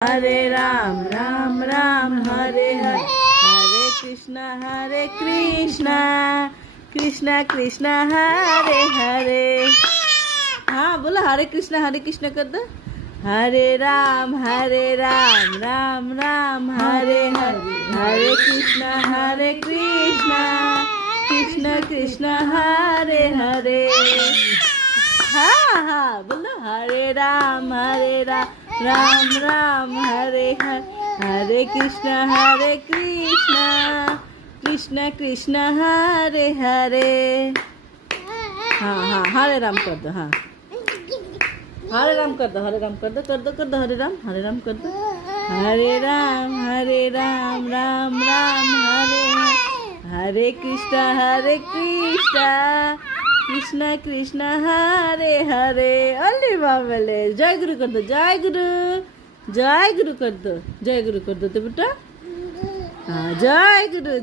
हरे राम राम राम हरे हरे हरे कृष्णा कृष्णा कृष्णा हरे हरे। हाँ बोलो हरे कृष्णा कर दो। हरे राम राम राम हरे हरे हरे कृष्णा कृष्णा कृष्णा हरे हरे। हाँ हाँ बोलो हरे राम राम राम हरे हरे हरे कृष्णा कृष्णा कृष्णा हरे हरे। हाँ हाँ हरे राम कर दो। हाँ हरे राम कर दो, हरे राम कर दो, हरे राम कर दो। हरे राम राम राम हरे हरे कृष्णा कृष्णा हरे हरे। अरे बाबले जय गुरु कर दो, जय गुरु कर दो, जय गुरु कर दो तो बेटा। हाँ जय गुरु।